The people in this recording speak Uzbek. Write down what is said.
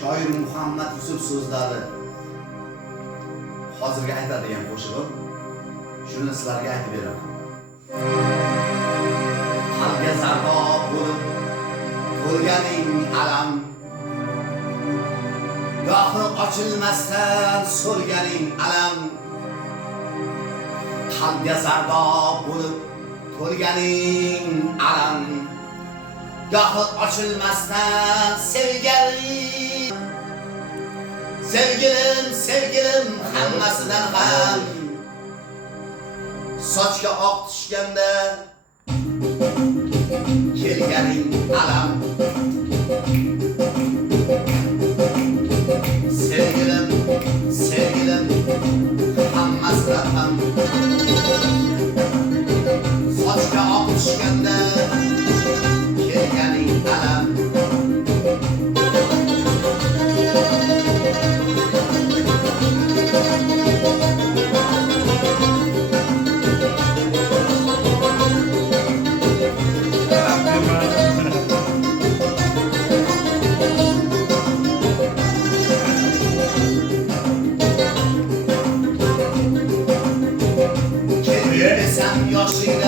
Shoir Muhammad Yusuf so'zlari hozirga aytadigan qo'shig'im. Shuni sizlarga aytib beraman. Qalbga zardob bo'lib to'lganing alam, gohi ochilmasdan so'lganing alam. Qalbga zardob bo'lib to'lganing alam, gohi ochilmasdan sevganing. Sevgilim, sevgilim hammasidan ham sochga oq tushganda kelganing alam. Sevgilim, sevgilim hammasidan ham sochga oq tushganda kelganing alam. Yoshlik